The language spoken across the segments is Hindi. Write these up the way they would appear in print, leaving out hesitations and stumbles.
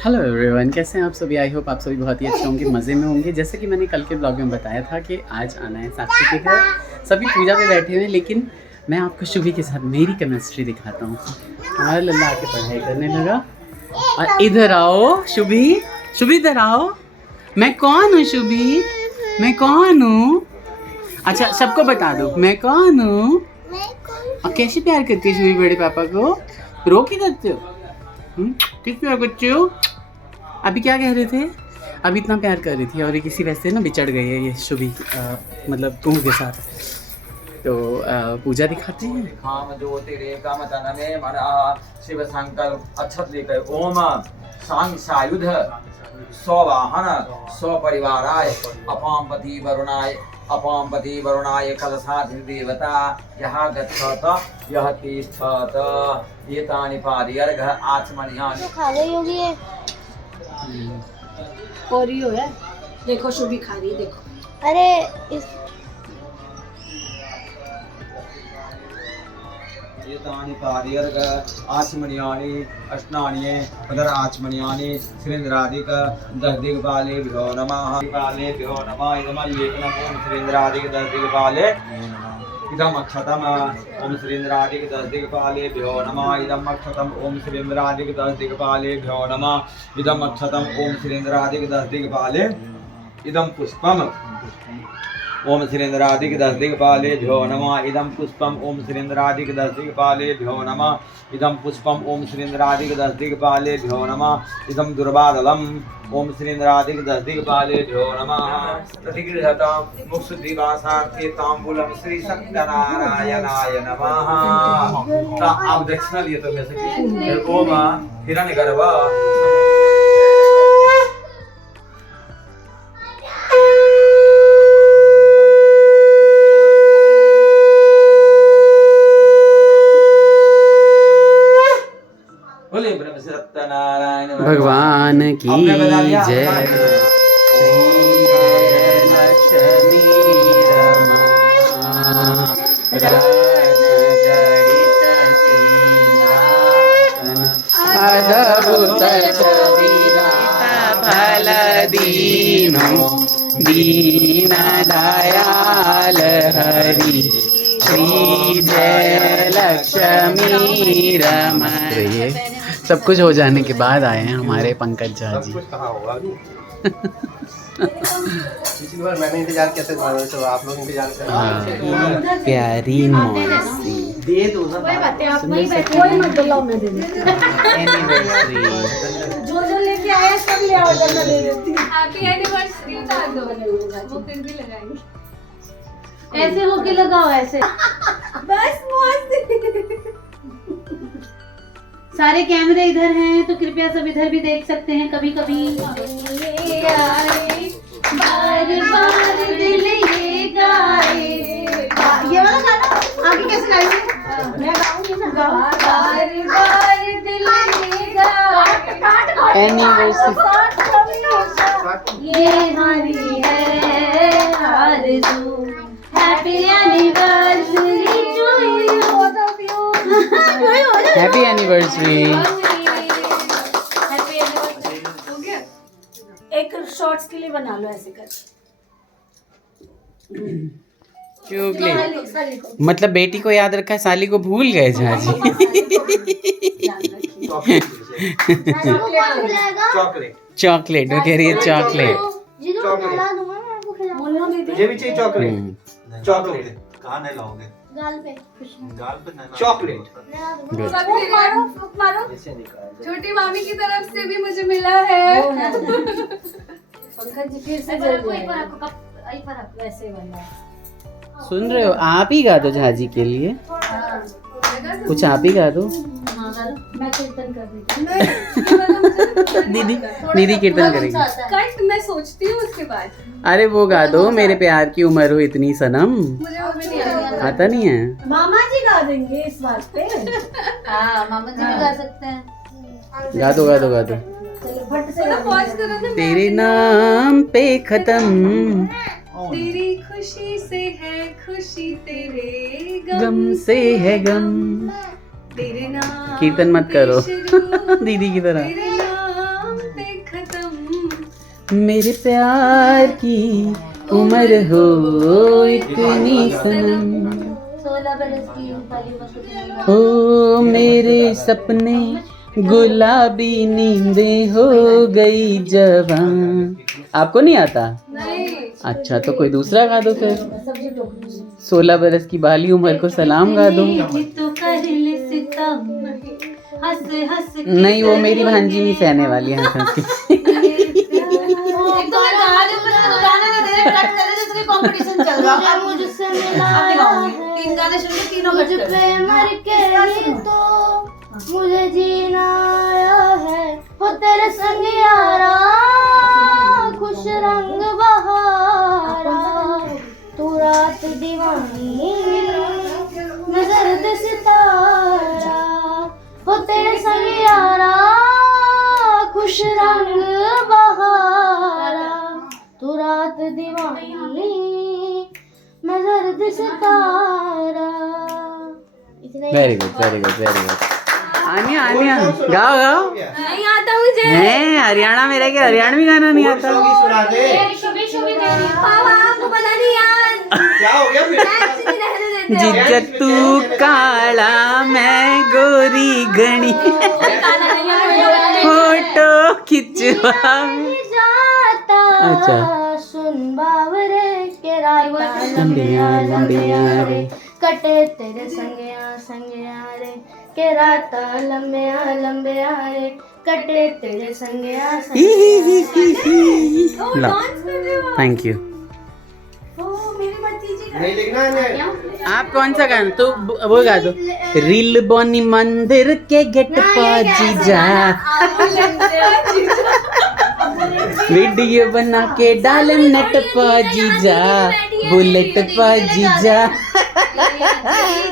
हेलो एवरीवन, कैसे हैं आप सभी। आई होप आप सभी बहुत ही अच्छे होंगे, मज़े में होंगे। जैसे कि मैंने कल के ब्लॉग में बताया था कि आज आना है साक्षी के घर। सभी पूजा पे बैठे हुए हैं, लेकिन मैं आपको शुभी के साथ मेरी केमिस्ट्री दिखाता हूँ। हमारा लल्ला आके पढ़ाई करने लगा। और इधर आओ शुभी, शुभी इधर आओ। मैं कौन हूँ शुभी, मैं कौन हूँ? अच्छा सबको बता दो मैं कौन हूँ। और कैसे प्यार करती है शुभी बड़े पापा को? रो के करते हो? किस प्यार करते हो? अभी क्या कह रहे थे? अभी इतना प्यार कर रही थी और ये किसी वैसे ना बिछड़ गई है ये शुभी, मतलब तुम के साथ। तो पूजा दिखाते हैं। काम ज्योतिरे कामतनमे मनः शिव संकल्प अक्षत लेकर ओम सांग सायुध स्ववाहन स्वपरिवाराय अपामपति वरुणाय कलशाधि देवता यह गच्छत यह तिष्ठत एतानि पादयर्घ आचमनियानि। तो खा गई होगी ये। कोरियो है, देखो शुभी खा रही है, देखो। अरे इस एतानि पादयर्घ आचमनियानि अष्टानि पदर आचमनियानि श्रीन्द्रादिक दशदिग्पालेभ्यो नमः। पालेभ्यो नमः। इदमल्लेखनम् ओम श्रीन्द्रादिक दशदिग्पाले इदम अक्षतम ओम श्रीन्द्रादिक दशदिग्पालेभ्यो नमः। इदम अक्षतम ओम श्रीन्द्रादिक दशदिग्पालेभ्यो नमः। इदम अक्षतम ओम श्रीन्द्रादिक दशदिग्पाले इदम पुष्पम ओम श्रीन्द्रादिक दशदिग्पालेभ्यो नमः। इदं पुष्पम ओम श्रीन्द्रादिक दशदिग्पालेभ्यो नमः। इदं पुष्पम ओम श्रीन्द्रादिक दशदिग्पालेभ्यो नमः। इदं दुर्वादलम ओम श्रीन्द्रादिक दशदिग्पालेभ्यो नमः। प्रतिगृहतां मुक्षुद्विवासार्थे ताम्बूलम श्री सत्यनारायणाय नमः। आप दक्षिणा लिए तो मैं से ओम हिरण्यगर्भ भगवान की जय। श्री जय लक्ष्मी अद्भुत फल दीनो दीन दयाल हरि। श्री जय लक्ष्मी रमण। सब कुछ हो जाने के बाद आए हैं हमारे पंकज झा जी। पिछली बार मैंने इंतजार किया था, तो आप लोग इंतजार कर रहे हैं। प्यारी मौसी दे दो ना। कोई बात नहीं, आप वहीं बैठो, कोई मत बुलाओ, मैं दे देती हूं। एनिवर्सरी जो लेके आए सब ले आओ, मैं दे देती हूं। हैप्पी एनिवर्सरी बता दो, वो फिर भी लगाएंगे। ऐसे होके लगाओ, ऐसे बस मौसी। सारे कैमरे इधर हैं तो कृपया सब इधर भी देख सकते हैं कभी कभी। बार बार दिल ये गाए। ये वाला गाना आगे कैसे गाएंगे? मैं गाऊंगी ना। बार बार दिल ये गाए। एनिवर्सरी ये हमारी है आरज़ू। Happy anniversary to you. Happy anniversary. एक शॉर्ट्स के लिए बना लो ऐसे कर। चॉकलेट मतलब बेटी को याद रखा है, साली को भूल गए झा जी। चॉकलेट चॉकलेट वो कह रही है चॉकलेट। तुझे भी चाहिए चॉकलेट? चॉकलेट कहाँ नहीं लाओगे? गाल पे चॉकलेट मारो मारो। छोटी मामी की तरफ से भी मुझे मिला है। पंकज जी फिर से वैसे बनना। सुन रहे हो? आप ही गा दो झा जी के लिए, कुछ आप ही गा दो। मैं कीर्तन कर रही थी। दीदी दीदी कीर्तन करेंगे। कट मैं सोचती हूँ उसके बाद। अरे वो गा दो, मेरे प्यार की उम्र हो इतनी सनम। मुझे वो भी नहीं आता। आता नहीं है? मामा जी गा देंगे इस बात पे। हाँ मामा जी भी गा सकते हैं। गा दो गा दो गा दो। चलो फट से पॉज करो ना। तेरे नाम पे खत्म तेरी खुशी से है खुशी, तेरे गम से है गम। तेरे नाम कीर्तन मत करो पे शुरू, दीदी की तरह। तेरे नाम मेरे प्यार की उम्र हो इतनी सनम, 16 बरस की बाली मस्त ओ मेरे सपने गुलाबी नींदें हो गई जवान। आपको नहीं आता? नहीं। अच्छा तो कोई दूसरा गा दो फिर। 16 बरस की बाली उम्र को सलाम गा दो। तो कर ले सितम, हंस हंस के नहीं वो मेरी भांजी नहीं सहने वाली है हंस के। एक तो मैं गाने ना दे रहे, कट कर रहे, जैसे कंपटीशन चल रहा है। मुझसे अब मिला नहीं गाऊंगी, 3 गाने सुन के तीनों कट कर पे मर के ही तो मुझे जीना आया है, वो तेरे संग यारा खुश रंग बहारा, तू रात दीवानी मैं जर्द सितारा, वो तेरे संग यारा खुश रंग बहारा, तू रात दीवानी मैं जर्द सितारा। Very good very good very good. आनिया आनिया गाओ गाओ। नहीं आता मुझे। हैं हरियाणा में रह के हरियाणवी गाना नहीं आता? सुना दे। पापा आपको पता नहीं यार। क्या हो गया फिर? ऐसे नहीं रहने देते हो। जिज तू काला मैं गोरी घनी, गाना नहीं है। फोटो खिंचवा। जाता अच्छा। सुन बावरे के राता लंबिया लंबिया रे, कटे तेरे संगया रे, के राता लंबिया लंबिया रे, कटे तेरे संगया लो थैंक यू। नहीं लिखना है। आप कौन सा गाना तो वो गा दो। रील बोनी मंदिर के गेट पाजी जा, वीडियो बना के डालम नट पाजी जा, बुलेट पाजी जा।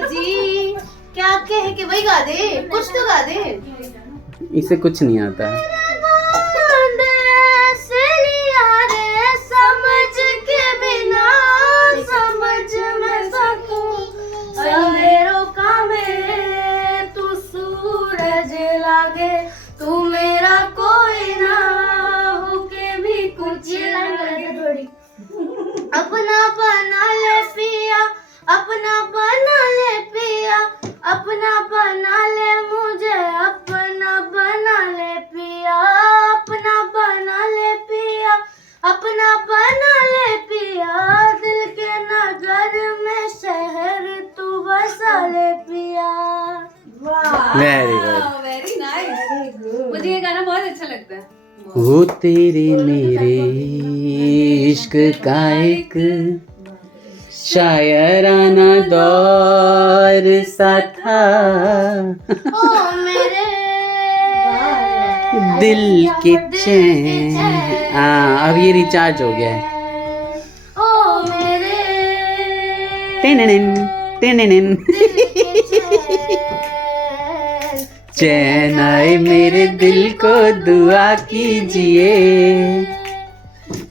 जी क्या कहे कि वही गा दे, कुछ तो गा दे। इसे कुछ नहीं आता। समझ के बिना समझ में सकूं, सवेरों का में तू सूरज लागे, तू मेरा कोई ना हो के भी कुछ थोड़ी अपना बना ले पिया, अपना बना ले पिया, अपना बना ले मुझे, अपना बना ले पिया, अपना बना ले पिया, अपना बना ले पिया, दिल के नगर में शहर तू बसा ले पिया। Very good. Very nice. मुझे ये गाना बहुत अच्छा लगता है। वो तेरे मेरे इश्क का एक शायराना दौर सा था, ओ मेरे दिल के चैन। हाँ अब ये रिचार्ज हो गया है। ओ मेरे टेनन टेनन चैन आए मेरे दिल को दुआ कीजिए,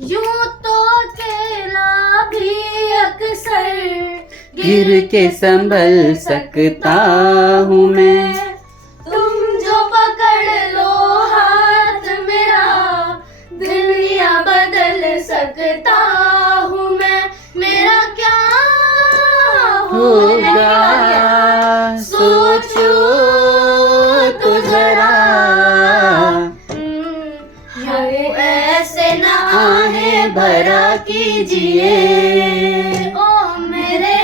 यूं तो अकेला भी अक्सर गिर के संभल सकता हूँ मैं, तुम जो पकड़ लो हाथ मेरा, दुनिया बदल सकता हूँ मैं, मेरा क्या होगा सोचो तो जरा, यूं ऐसे न आहें भरा कीजिए। ओ मेरे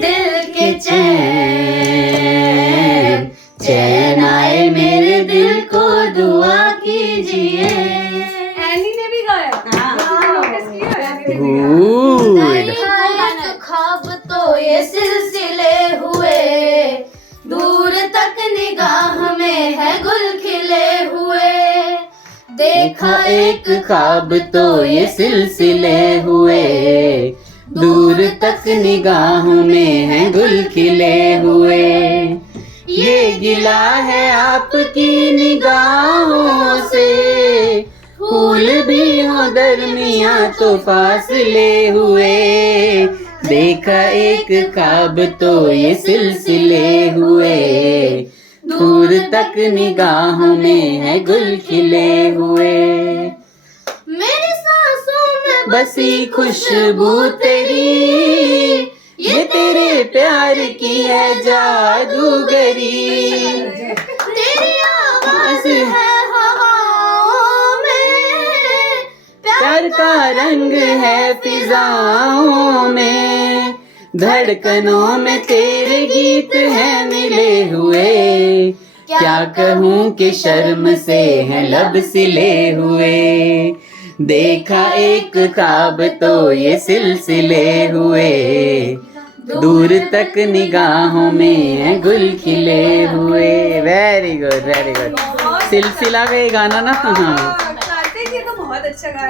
दिल के चैन, चैन आए मेरे दिल को दुआ कीजिए। एनी ने भी गाया। नोटिस किया है? गुड। ख्वाब तो ये सिलसिले हुए, दूर तक निगाह में है गुल खिले हुए, देखा एक ख्वाब तो ये सिलसिले हुए, दूर तक निगाहों में है गुल खिले हुए, ये गिला है आपकी निगाहों से, फूल भी हो दरमिया तो फासले हुए, देखा एक ख्वाब तो ये सिलसिले हुए, दूर तक निगाहों में है गुल खिले हुए। मेरी सांसों में बसी खुशबू तेरी, ये तेरे प्यार की है जादूगरी। तेरी आवाज है हवाओं में, प्यार का रंग है फिजाओं में, धड़कनों में तेरे गीत हैं मिले हुए। क्या कहूँ कि शर्म से हैं लब सिले हुए। देखा एक ख्वाब तो ये सिलसिले हुए, दूर तक निगाहों में है गुल खिले हुए। Very good very good. सिलसिला का ये गाना ना, हाँ कार्तिक ये तो बहुत अच्छा गाया।